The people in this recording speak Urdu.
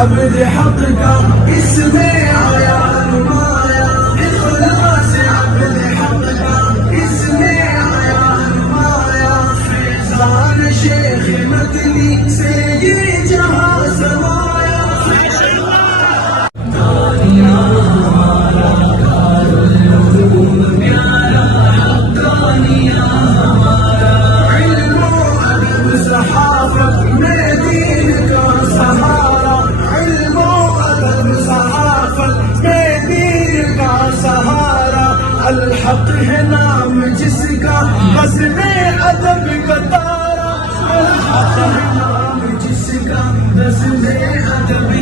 عبد حق کا اس میں آیا نمایا، اخلاص عبد حق کا اس میں آیا نمایا، فیضان شیخ مدنی سے یہ جہاں سمایا، دانیہ ہمارا دارالعلوم پیارا، دانیہ ہمارا، علم و ادب صحافت میں دین کا سہارا، الحق ہے نام جس کا بزم ادب کا تارا، الحق ہے نام جس کا بزم ادب